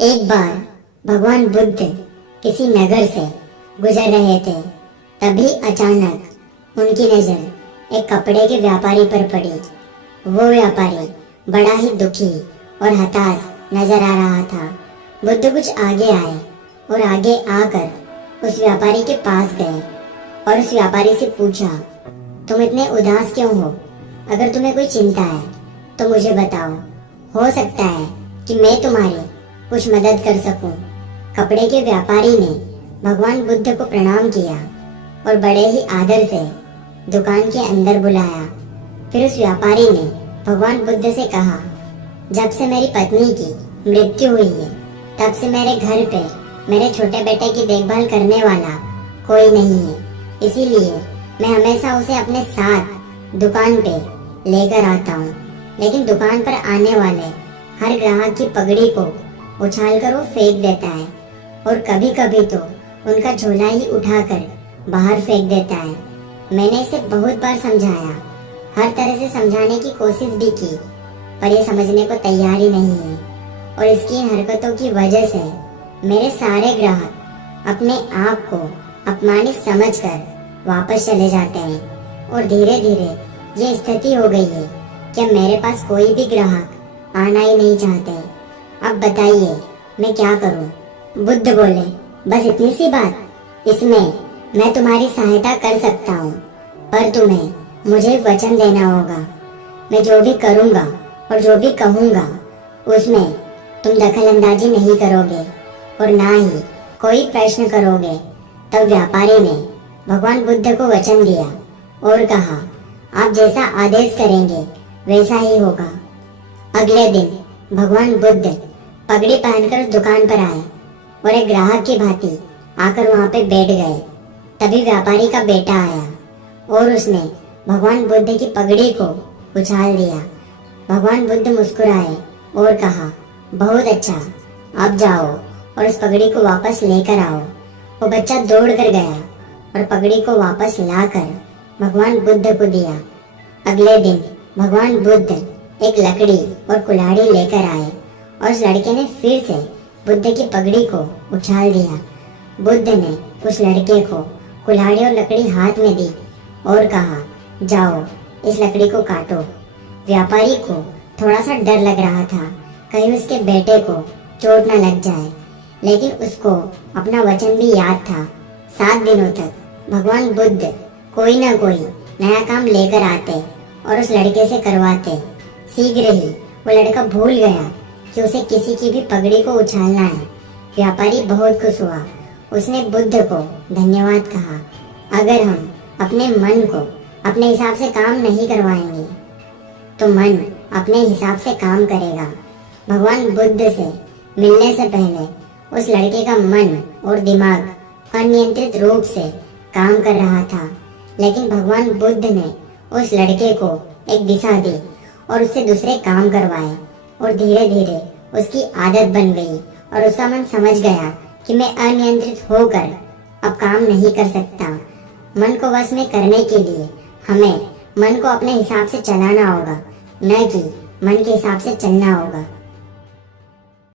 एक बार भगवान बुद्ध किसी नगर से गुजर रहे थे। तभी अचानक उनकी नजर एक कपड़े के व्यापारी पर पड़ी। वो व्यापारी बड़ा ही दुखी और हताश नजर आ रहा था। बुद्ध कुछ आगे आए और आगे आकर उस व्यापारी के पास गए और उस व्यापारी से पूछा, तुम इतने उदास क्यों हो? अगर तुम्हें कोई चिंता है तो मुझे बताओ, हो सकता है कि मैं तुम्हारी कुछ मदद कर सकूं। कपड़े के व्यापारी ने भगवान बुद्ध को प्रणाम किया और बड़े ही आदर से दुकान के अंदर बुलाया। फिर उस व्यापारी ने भगवान बुद्ध से कहा, जब से मेरी पत्नी की मृत्यु हुई है तब से मेरे घर पे मेरे छोटे बेटे की देखभाल करने वाला कोई नहीं है। इसीलिए मैं हमेशा उसे अपने साथ दुकान पे लेकर आता हूँ। लेकिन दुकान पर आने वाले हर ग्राहक की पगड़ी को उछालकर वो फेंक देता है और कभी कभी तो उनका झोला ही उठाकर बाहर फेंक देता है। मैंने इसे बहुत बार समझाया, हर तरह से समझाने की कोशिश भी की, पर ये समझने को तैयार ही नहीं है। और इसकी इन हरकतों की वजह से मेरे सारे ग्राहक अपने आप को अपमानित समझकर वापस चले जाते हैं और धीरे धीरे ये स्थिति हो गई है कि मेरे पास कोई भी ग्राहक आना ही नहीं चाहते। अब बताइए मैं क्या करूं? बुद्ध बोले, बस इतनी सी बात, इसमें मैं तुम्हारी सहायता कर सकता हूं, पर तुम्हें मुझे वचन देना होगा। मैं जो भी करूंगा और जो भी कहूंगा उसमें तुम दखलंदाजी नहीं करोगे और ना ही कोई प्रश्न करोगे। तब व्यापारी ने भगवान बुद्ध को वचन दिया और कहा, आप जैसा आदेश करेंगे वैसा ही होगा। अगले दिन भगवान बुद्ध पगड़ी पहनकर दुकान पर आए और एक ग्राहक की भांति आकर वहां पे बैठ गए। तभी व्यापारी का बेटा आया और उसने भगवान बुद्ध की पगड़ी को उछाल दिया। भगवान बुद्ध मुस्कुराए और कहा, बहुत अच्छा, अब जाओ और उस पगड़ी को वापस लेकर आओ। वो बच्चा दौड़ कर गया और पगड़ी को वापस लाकर भगवान बुद्ध को दिया। अगले दिन भगवान बुद्ध एक लकड़ी और कुल्हाड़ी लेकर आए और उस लड़के ने फिर से बुद्ध की पगड़ी को उछाल दिया। बुद्ध ने उस लड़के को कुल्हाड़ी और लकड़ी हाथ में दी और कहा, जाओ इस लकड़ी को काटो। व्यापारी को थोड़ा सा डर लग रहा था कहीं उसके बेटे को चोट न लग जाए, लेकिन उसको अपना वचन भी याद था। 7 दिनों तक भगवान बुद्ध कोई ना कोई नया काम लेकर आते और उस लड़के से करवाते। शीघ्र ही वो लड़का भूल गया कि उसे किसी की भी पगड़ी को उछालना है। व्यापारी बहुत खुश हुआ। उसने बुद्ध को धन्यवाद कहा। अगर हम अपने मन को अपने हिसाब से काम नहीं करवाएंगे तो मन अपने हिसाब से काम करेगा। भगवान बुद्ध से मिलने से पहले उस लड़के का मन और दिमाग अनियंत्रित रूप से काम कर रहा था, लेकिन भगवान बुद्ध ने उस लड़के को एक दिशा दी और उससे दूसरे काम करवाए और धीरे धीरे उसकी आदत बन गई और उसका मन समझ गया कि मैं अनियंत्रित होकर अब काम नहीं कर सकता। मन को वश में करने के लिए हमें मन को अपने हिसाब से चलाना होगा, न कि मन के हिसाब से चलना होगा।